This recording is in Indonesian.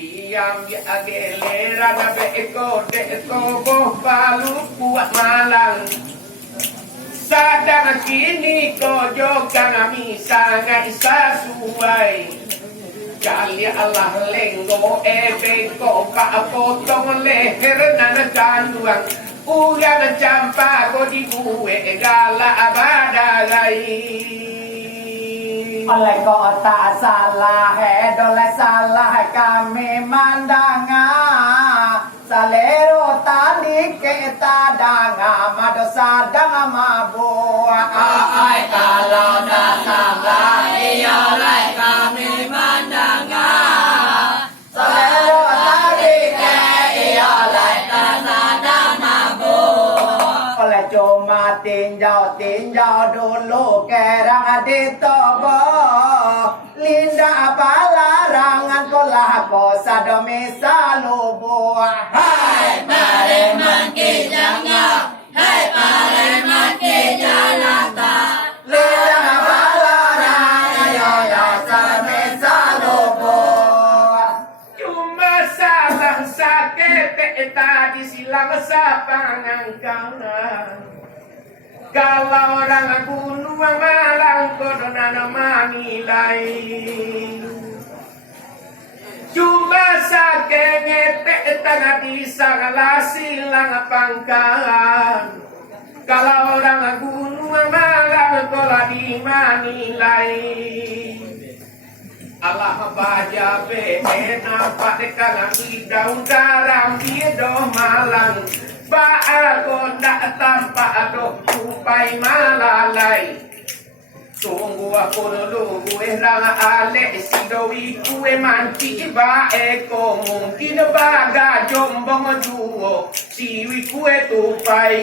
Diam di agelera na beko deko boh palu kuat malang. Sadang kini kojo kang misa ngaisa suai. Kali Allah lenggo beko ka potong leher nana canduang. Uyan campa ko di gue gala abadalai. Oleh kota salah dole salah kami mandanga salero tani kita danga mado sadang mabu Ai kalau dah salah iolai kami mandanga salero tani iolai tanah mabu oleh cuma tinjau dulu kerang ditobo linda palarangan kolah kosa domisa lubu Hai pareman kijanga Hai pareman kijalata linda palarangan yoyo domisa lubu Cuma salah sakit tadi silang sapangan kanan. Kalau orang gunung malang kodona manilai. Cuma sakit ngepek tanah di sagala silang pangkalan. Kalau orang gunung malang kola di manilai. Allah baja bena pada kalang daun garam do malang baako ndak tampak do supai malalai tunggu aku dulu gue rang ale sidowi gue manci bae ko mungkin baga jombong duo siwi gue tupai